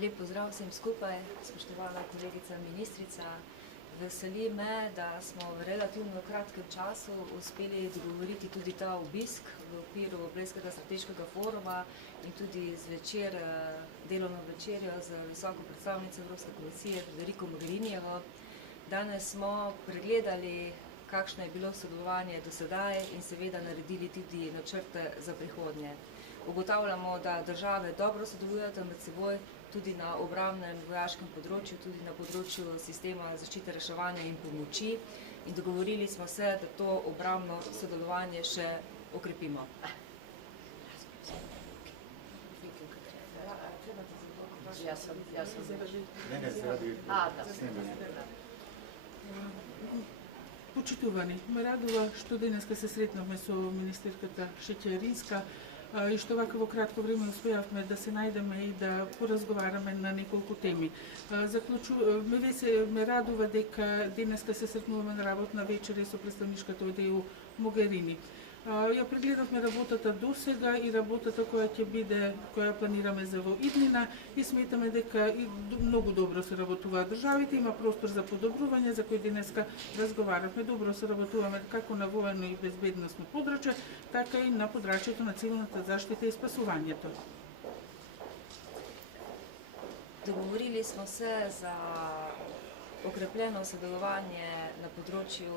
Lep pozdrav vsem skupaj, spoštovana kolegica ministrica. Veseli me, da smo v relativno kratkem času uspeli dogovoriti tudi ta obisk v okviru Blejskega strateškega foruma in tudi zvečer, delovno večerjo z visoko predstavnico Evropske komisije Federico Mogherinijevo. Danes smo pregledali, kakšno je bilo sodelovanje do sedaj in seveda naredili tudi načrte za prihodnje. Ugotavljamo, da države dobro sodelujete med seboj, tudi na obrambnem vojaškem področju, tudi na področju sistema zaščite, reševanja in pomoči. In dogovorili smo se, da to obrambno sodelovanje še okrepimo. Почитувани, ме радува што денеска се сретнавме со министерката Шеќеринска и што вака во кратко време успеавме да се најдеме и да поразговараме на неколку теми. Ме радува дека денеска се сретнуваме на работна вечера со представничката од ЕУ Могерини. Ја прегледавме работата до сега и работата која планираме за во иднина и сметаме дека многу добро се работуваат државите, има простор за подобрување за кој денеска разговаравме. Добро се работуваме како на воено и безбедносно подрачје, така и на подрачјето на цивилната заштита и спасувањето. Договорили smo se za okrepljeno sodelovanje na področju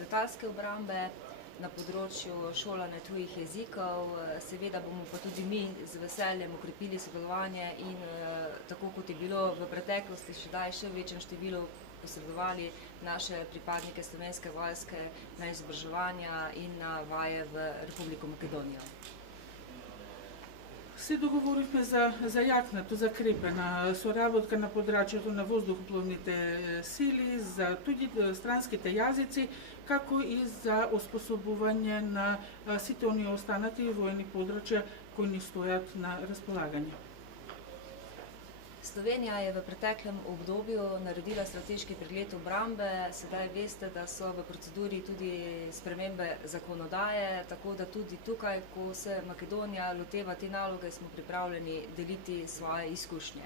letalske obrambe, na področju šolanja tujih jezikov. Seveda bomo pa tudi mi z veseljem okrepili sodelovanje in tako kot je bilo v preteklosti še v večjem številu posredovali naše pripadnike Slovenske vojske na izobraževanja in na vaje v Republiko Makedonijo. Се договоривме за јакнато, закрепена соработка на подрачјето на воздухопловните сили, за туѓи странските јазици, како и за оспособување на сите оние останати воени подрачја кои ни стојат на располагање. Slovenija je v preteklem obdobju naredila strateški pregled obrambe, sedaj veste, da so v proceduri tudi spremembe zakonodaje, tako da tudi tukaj, ko se Makedonija loteva te naloge, smo pripravljeni deliti svoje izkušnje.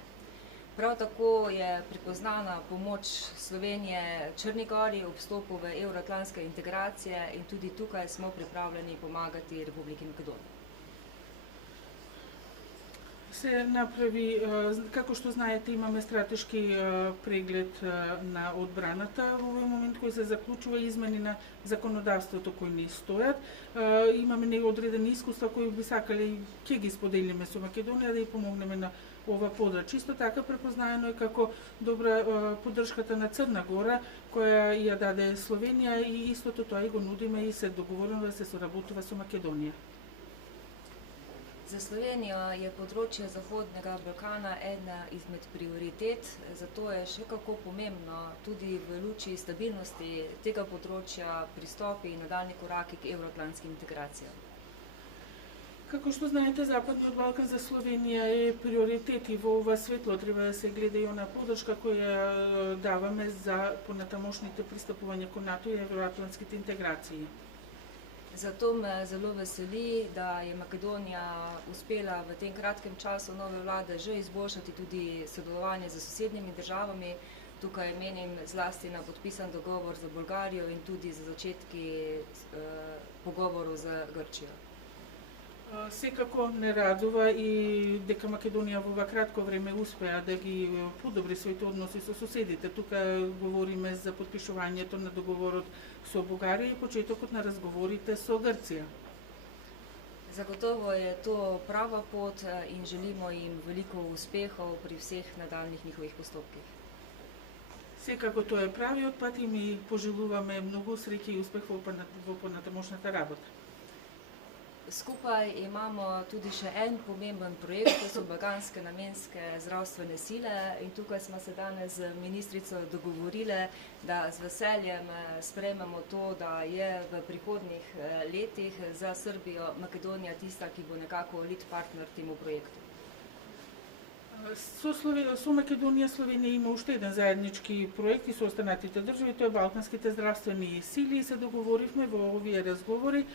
Prav tako je pripoznana pomoč Slovenije Črni Gori ob vstopu v evroatlantske integracije in tudi tukaj smo pripravljeni pomagati Republiki Makedoniji. Се направи, како што знаете, имаме стратешки преглед на одбраната во овој момент кој се заклучува измени на законодавството кои ни стојат. Имаме неодредени искуства кои би сакале ќе ги споделиме со Македонија да ја помогнеме на ова подрачје. Исто така препознаено е како добра поддршката на Црна Гора која ја даде Словенија и истото тоа и го нудиме и се договорено да се соработува со Македонија. Za Slovenijo je področje Zahodnega Balkana ena izmed prioritet, zato je še kako pomembno tudi v luči stabilnosti tega področja pristopi in nadaljnji koraki k evroatlantskim integracijam. Како што знаете, Западниот Балкан за Словенија е приоритет и во ова светло треба да се гледа и она поддршка која даваме за понатамошните пристапување кон НАТО и евроатлантските интеграции. Zato me zelo veseli, da je Makedonija uspela v tem kratkem času nove vlade že izboljšati tudi sodelovanje z sosednjimi državami. Tukaj menim zlasti na podpisan dogovor z Bolgarijo in tudi za začetki pogovorov z Grčijo. Секако не радува и дека Македонија во ова кратко време успеа да ги подобри своите односи со соседите. Тука говориме за подпишувањето на договорот со Бугарија и почетокот на разговорите со Грција. Zagotovo je to prava pot in želimo jim veliko uspehov pri vseh nadaljnjih njihovih postopkih. Секако тоа е правиот пат и ми пожелуваме многу среќа и успех во понатамошната работа. Skupaj imamo tudi še en pomemben projekt, to so balkanske namenske zdravstvene sile in tukaj smo se danes z ministrico dogovorile, da z veseljem sprejmemo to, da je v prihodnjih letih za Srbijo Makedonija tista, ki bo nekako lead partner temu projektu. Со Македонија Словенија има уште еден заеднички проект и со останатите држави, тоа е балканските здравствени сили и се договоривме во овие разговори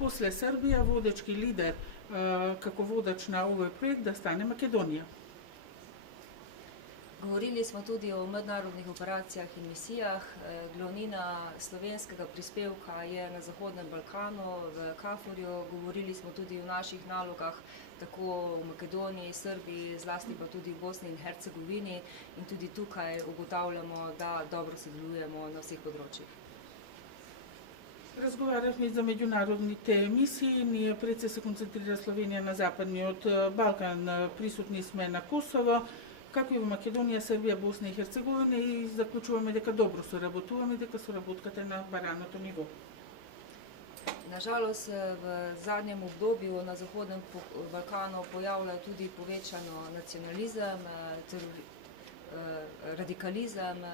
после Србија водечки лидер како водач на овој проект да стане Македонија. Govorili smo tudi o mednarodnih operacijah in misijah. Glavnina slovenskega prispevka je na Zahodnem Balkanu, v KFOR-ju. Govorili smo tudi o naših nalogah, tako v Makedoniji, Srbiji, zlasti pa tudi v Bosni in Hercegovini. In tudi tukaj ugotavljamo, da dobro sodelujemo na vseh področjih. Razgovarali za međunarodните misiji, ние предвид се концентрира Словения на Западниот Балкан. Присутни сме на Косово, како и во Македонија, Србија, Босна и Херцеговина и заклучуваме дека добро соработуваме, дека соработката е на бараното ниво. Nažalost v zadnjem obdobju na Zahodnem Balkanu pojavlja tudi povečano nacionalizem, radikalizem,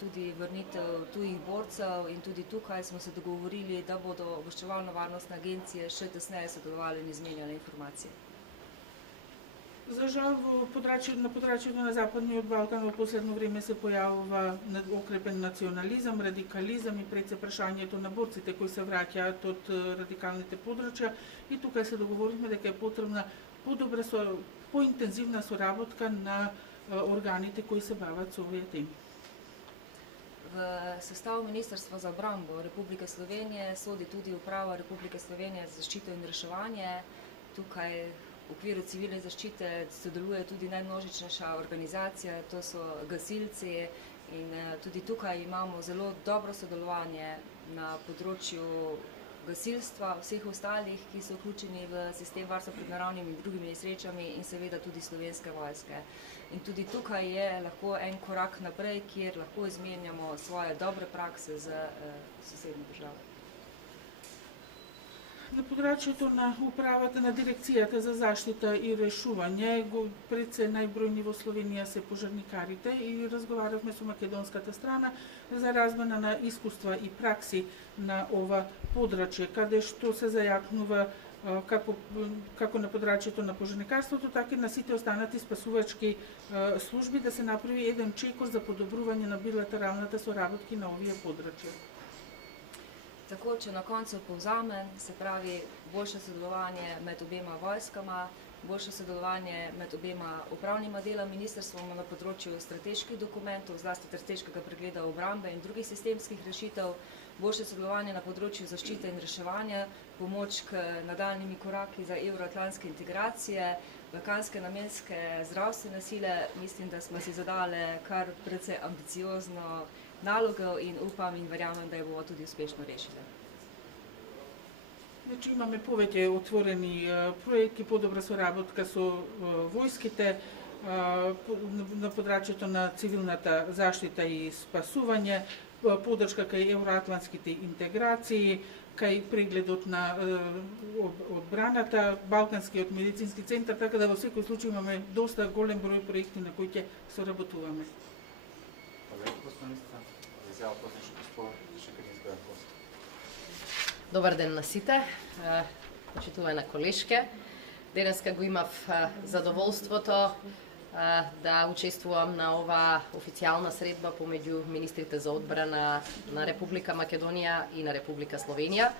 tudi vrnitev tujih borcev in tudi tukaj smo se dogovorili, da bodo obveščevalno-varnostne agencije še tesneje sodelovali in izmenjale informacije. За жал, на подрачјето на Западниот Балкан во последно време се појавува окрепен национализам, радикализам и пред се прашањето на борците кои се враќаат од радикалните подрачја и тука се договоривме дека е потребна подобра, поинтензивна соработка на органите кои се бават со овие теми. V sestavu Ministrstva za obrambo Republike Slovenije sodi tudi Uprava Republike Slovenije za zaščito in reševanje. Tukaj v okviru civilne zaščite sodeluje tudi najmnožičnejša organizacija, to so gasilci in tudi tukaj imamo zelo dobro sodelovanje na področju gasilstva, vseh ostalih, ki so vključeni v sistem varstva pred naravnimi in drugimi nesrečami in seveda tudi Slovenske vojske. In tudi tukaj je lahko en korak naprej, kjer lahko izmenjamo svoje dobre prakse z sosednjo državo. На подрачјето на управата на дирекцијата за заштита и решување, пред се најбројни во Словенија се пожарникарите и разговаравме со македонската страна за размена на искуства и пракси на ова подрачје, каде што се зајакнува како на подрачјето на пожарникарството, така и на сите останати спасувачки служби да се направи еден чекор за подобрување на билатералната соработки на овие подрачја. Tako, če na koncu povzamem, se pravi boljše sodelovanje med obema vojskama, boljše sodelovanje med obema upravnima deloma ministrstvom na področju strateških dokumentov, zlasti strateškega pregleda obrambe in drugih sistemskih rešitev, boljše sodelovanje na področju zaščite in reševanja, pomoč k nadaljnjimi koraki za evroatlantske integracije, balkanske namenske zdravstvene sile. Mislim, da smo si zadali kar precej ambiciozno nalogo in upam in verjamem, da jo bomo tudi uspešno rešili. Значи имаме повеќе отворени проекти, подобра соработка со војските на подрачјето на цивилната заштита и спасување, подршка кај евроатлантските интеграции, кај прегледот на одбраната, Балканскиот медицински центар, така да во секој случај имаме доста голем број проекти на кои ќе соработуваме. Добар ден на сите, почитувана колешке. Денеска го имав задоволството да учествувам на ова официјална средба помеѓу министрите за одбрана на Република Македонија и на Република Словенија.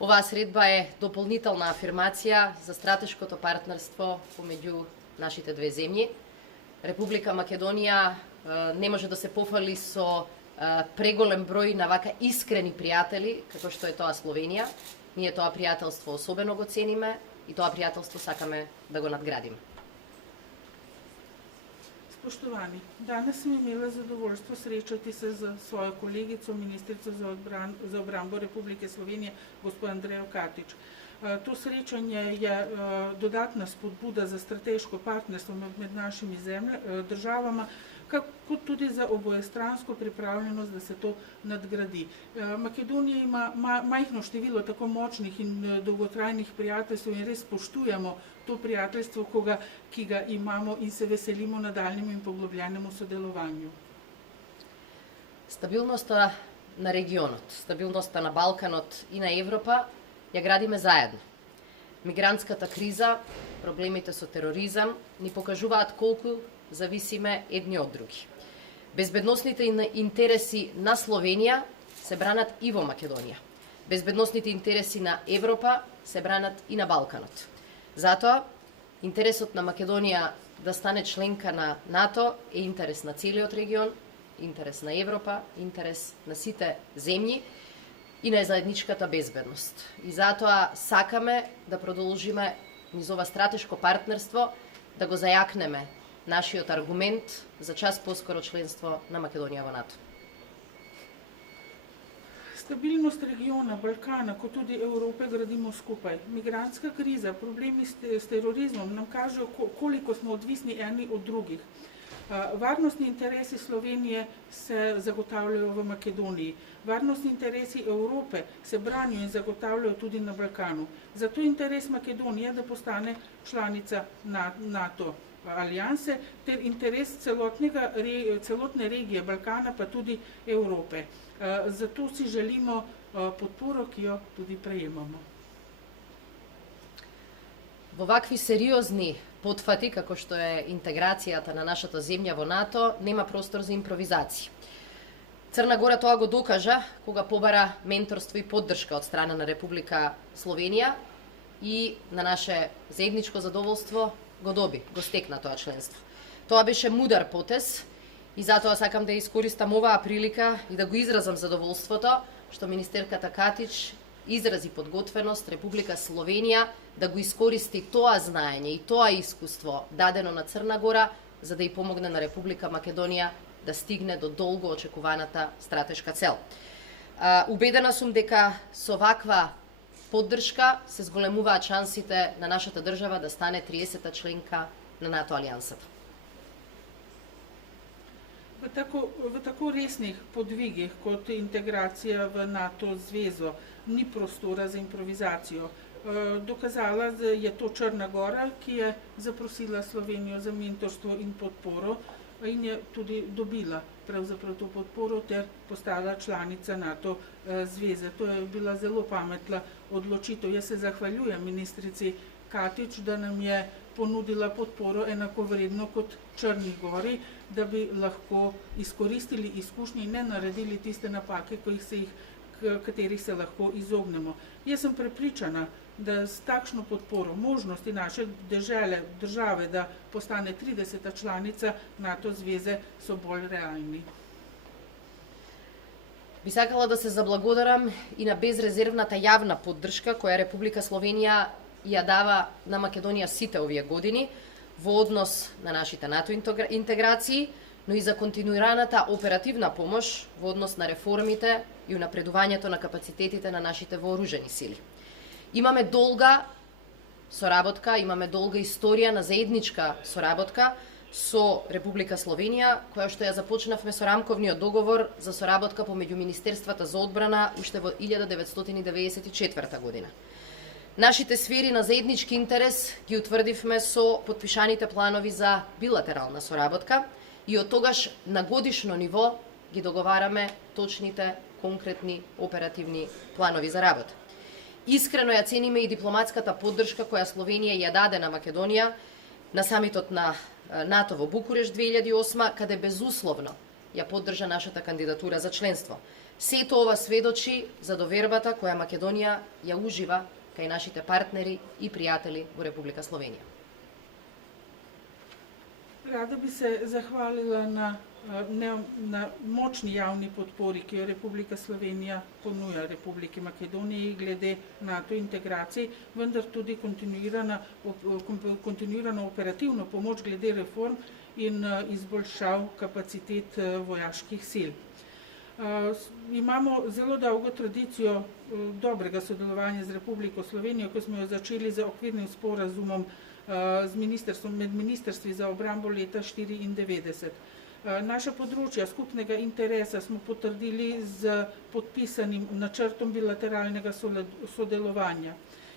Оваа средба е дополнителна афирмација за стратешкото партнерство помеѓу нашите две земји. Република Македонија не може да се пофали со преголем број на вака искрени пријатели, како што е тоа Словенија. Ние тоа пријателство особено го цениме и тоа пријателство сакаме да го надградиме. Spoštovani, danes sem imela zadovoljstvo srečati se z svojo kolegico, ministrico za obrambo Republike Slovenije, gospod Andrejo Katič. To srečanje je dodatna spodbuda za strateško partnerstvo med našimi državama, kako tudi za obojestransko pripravljenost, da se to nadgradi. Makedonija ima majhno število tako močnih in dolgotrajnih prijateljstv in res spoštujemo to prijateljstvo, ki ga imamo in se veselimo nadaljnjemu in poglobljenemu sodelovanju. Стабилноста на регионот, стабилноста на Балканот и на Европа ја градиме заедно. Мигрантската криза, проблемите со тероризам ни покажуваат колку зависиме едни од други. Безбедносните интереси на Словенија се бранат и во Македонија. Безбедносните интереси на Европа се бранат и на Балканот. Затоа, интересот на Македонија да стане членка на НАТО е интерес на целиот регион, интерес на Европа, интерес на сите земји и на заедничката безбедност. И затоа сакаме да продолжиме низ ова стратешко партнерство, да го зајакнеме нашиот аргумент за час поскоро членство на Македонија во НАТО. Stabilnost regiona, Balkana, kot tudi Evrope gradimo skupaj. Migrantska kriza, problemi s terorizmom nam kažejo, koliko smo odvisni eni od drugih. Varnostni interesi Slovenije se zagotavljajo v Makedoniji. Varnostni interesi Evrope se branijo in zagotavljajo tudi na Balkanu. Zato je interes Makedonije, da postane članica NATO alijanse, ter interes celotne regije Balkana, pa tudi Evrope. Zato si želimo podporo, ki jo tudi prejemamo. Во вакви сериозни потфати, како што е интеграцијата на нашата земја во НАТО, нема простор за импровизација. Црна Гора тоа го докажа кога побара менторство и поддршка од страна на Република Словенија и на наше заедничко задоволство го доби, го стекна тоа членство. Тоа беше мудар потез и затоа сакам да искористам оваа прилика и да го изразам задоволството што министерката Катич изрази подготвеност Република Словенија да го искористи тоа знаење и тоа искуство дадено на Црна Гора за да ја помогне на Република Македонија да стигне до долго очекуваната стратешка цел. Убедена сум дека со ваква поддршка се зголемуваат шансите на нашата држава да стане 30-та членка на НАТО алијансата. V tako resnih podvigih kot integracija v NATO zvezo ni prostora za improvizacijo. Dokazala je to Črna Gora, ki je zaprosila Slovenijo za mentorstvo in podporo in je tudi dobila pravzaprav to podporo ter postala članica NATO zveze. To je bila zelo pametna odločitev. Jaz se zahvaljujem ministrici Katič, da nam je ponudila podporo enakovredno kot Črni Gori, da bi lahko izkoristili izkušnje in ne naredili tiste napake, katerih se lahko izognemo. Jaz sem prepričana, da s takšno podporo možnosti naše države, da postane 30. članica NATO zveze, so bolj realni. Би сакала да се заблагодарам и на безрезервната јавна поддршка која Република Словенија ја дава на Македонија сите овие години во однос на нашите НАТО интеграции, но и за континуираната оперативна помош во однос на реформите и унапредувањето на капацитетите на нашите вооружени сили. Имаме долга соработка, имаме долга историја на заедничка соработка со Република Словенија, која што ја започнавме со рамковниот договор за соработка помеѓу Министерствата за одбрана уште во 1994 година. Нашите сфери на заеднички интерес ги утврдивме со потпишаните планови за билатерална соработка и од тогаш на годишно ниво ги договараме точните, конкретни, оперативни планови за работа. Искрено ја цениме и дипломатската поддршка која Словенија ја даде на Македонија на самитот на НАТО во Букурешт 2008, каде безусловно ја поддржа нашата кандидатура за членство. Сето ова сведочи за довербата која Македонија ја ужива кај нашите партнери и пријатели во Република Словенија. Rada bi se zahvalila na močni javni podpori, ki jo Republika Slovenija ponuja Republiki Makedoniji glede NATO integracij, vendar tudi kontinuirano operativno pomoč glede reform in izboljšav kapacitet vojaških sil. Imamo zelo dolgo tradicijo dobrega sodelovanja z Republiko Slovenijo, ko smo jo začeli z okvirnim sporazumom med ministrstvi za obrambo leta 1994. Naša področja skupnega interesa smo potrdili z podpisanim načrtom bilateralnega sodelovanja.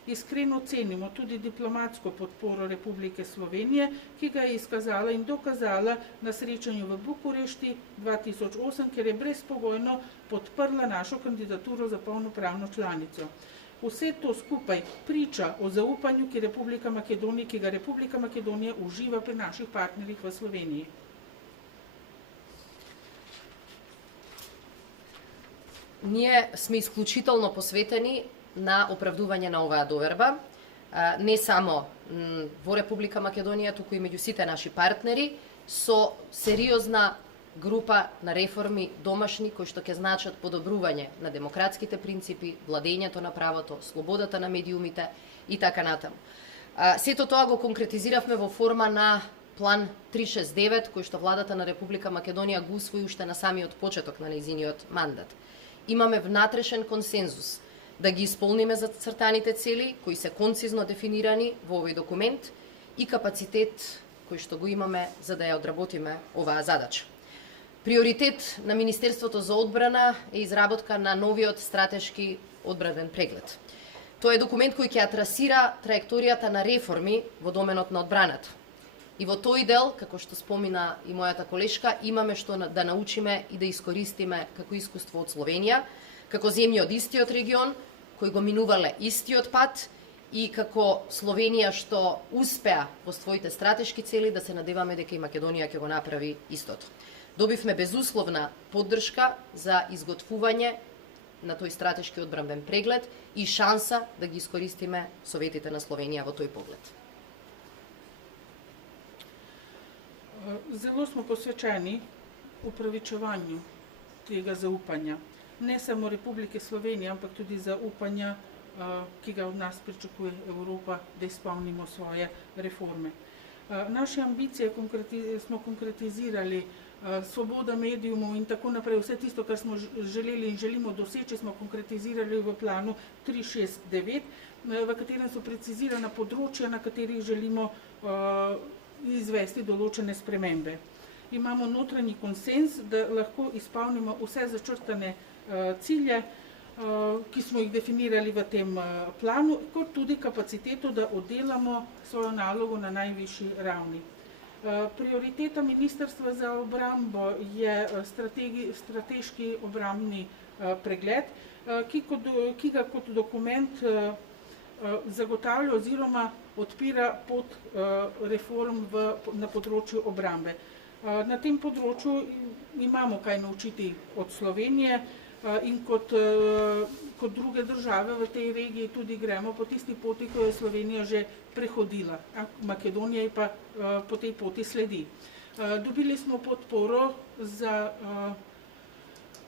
Iskreno cenimo tudi diplomatsko podporo Republike Slovenije, ki ga je izkazala in dokazala na srečanju v Bukurešti 2008, ker je brezpogojno podprla našo kandidaturo za polnopravno članico. Vse to skupaj priča o zaupanju, ki ga Republika Makedonija uživa pri naših partnerjih v Sloveniji. Ние сме исклучително посветени на оправдување на оваа доверба, не само во Република Македонија, туку и меѓу сите наши партнери, со сериозна група на реформи домашни кои што ќе значат подобрување на демократските принципи, владењето на правото, слободата на медиумите и така натаму. Сето тоа го конкретизиравме во форма на план 369 кој што владата на Република Македонија го усвои уште на самиот почеток на нејзиниот мандат. Имаме внатрешен консензус да ги исполниме зацртаните цели кои се концизно дефинирани во овој документ и капацитет кој што го имаме за да ја одработиме оваа задача. Приоритет на Министерството за одбрана е изработка на новиот стратешки одбранен преглед. Тоа е документ кој ќе ја трасира траекторијата на реформи во доменот на одбраната. И во тој дел, како што спомина и мојата колешка, имаме што да научиме и да искористиме како искуство од Словенија, како земја од истиот регион, кои го минувале истиот пат, и како Словенија што успеа во своите стратешки цели, да се надеваме дека и Македонија ќе го направи истото. Добивме безусловна поддршка за изготвување на тој стратешки одбранбен преглед и шанса да ги искористиме советите на Словенија во тој поглед. Зело смо посвечени управичувању тега заупања. Не само Република Словенија, ампак туди заупања ки ga od nas pričakuje Evropa, da izpolnimo svoje reforme. Naše ambicije smo konkretizirali, svoboda medijumov in tako naprej, vse tisto, kar smo želeli in želimo doseči, smo konkretizirali v planu 369, v katerem so precizirana področja, na katerih želimo izvesti določene spremembe. Imamo notranji konsens, da lahko izpolnimo vse začrtane cilje, ki smo jih definirali v tem planu, kot tudi kapaciteto, da oddelamo svojo nalogo na najvišji ravni. Prioriteta Ministrstva za obrambo je strateški obrambni pregled, ki ga kot dokument zagotavlja oziroma odpira pot reform na področju obrambe. Na tem področju imamo kaj naučiti od Slovenije, in kot druge države v tej regiji tudi gremo po tisti poti, ko je Slovenija že prehodila. Makedonija pa po tej poti sledi. Dobili smo podporo za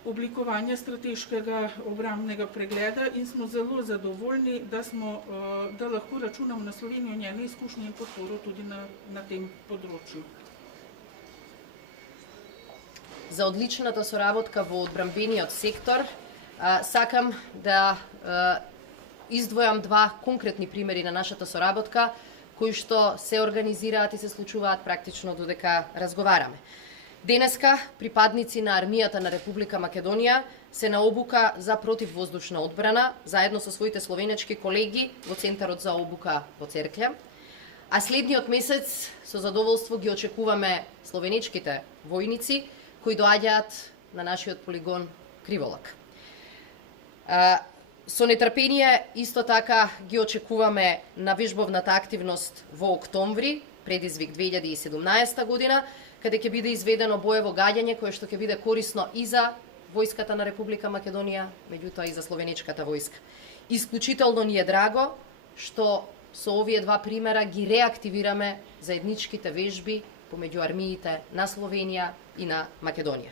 oblikovanje strateškega obrambnega pregleda in smo zelo zadovoljni, da lahko računamo na Slovenijo, njene izkušnje in podporo tudi na tem področju. За одличната соработка во одбранбениот сектор, сакам да издвојам два конкретни примери на нашата соработка, кои што се организираат и се случуваат практично додека разговараме. Денеска припадници на армијата на Република Македонија се на обука за противвоздушна одбрана, заедно со своите словенечки колеги во Центарот за обука во Церклја. А следниот месец со задоволство ги очекуваме словенечките војници кои доаѓаат на нашиот полигон Криволак. Со нетрпение исто така ги очекуваме на вежбовната активност во октомври, предизвик 2017 година, каде ќе биде изведено боево гаѓање кое што ќе биде корисно и за војската на Република Македонија, меѓутоа и за словенечката војска. Исклучително ни е драго што со овие два примера ги реактивираме заедничките вежби помеѓу армиите на Словенија и на Македонија.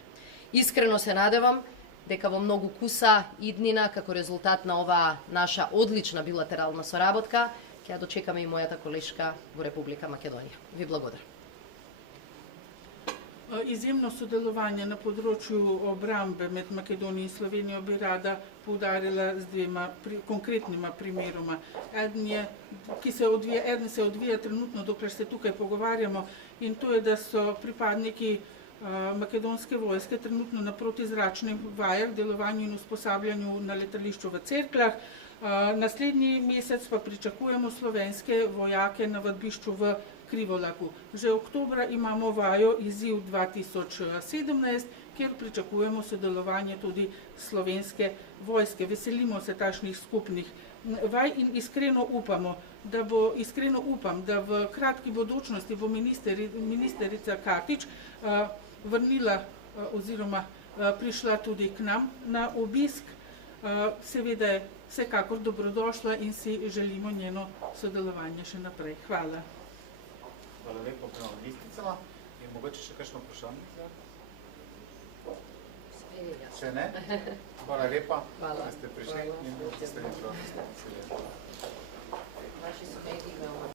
Искрено се надевам дека во многу куса иднина, како резултат на оваа наша одлична билатерална соработка, ќе ја дочекаме и мојата колешка во Република Македонија. Ви благодарам. Izjemno sodelovanje na področju obrambe med Makedonijo in Slovenijo bi rada poudarila z dvema konkretnima primeroma. Eden se odvija trenutno, dokler se tukaj pogovarjamo, in to je, da so pripadniki makedonske vojske trenutno na protizračnih vajah, delovanju in usposabljanju na letališču v Cerkljah. Naslednji mesec pa pričakujemo slovenske vojake na vadbišču v Krivolaku. Že oktobra imamo vajo izziv 2017, kjer pričakujemo sodelovanje tudi slovenske vojske. Veselimo se takšnih skupnih vaj in iskreno upam, da v kratki bodočnosti bo ministrica Katič vrnila oziroma prišla tudi k nam na obisk. Seveda vsekakor dobrodošla in si želimo njeno sodelovanje še naprej. Hvala. Hvala lepo, ministrica. In mogoče še kakšno vprašanje? Če ne, hvala lepa, da ste prišli in da ste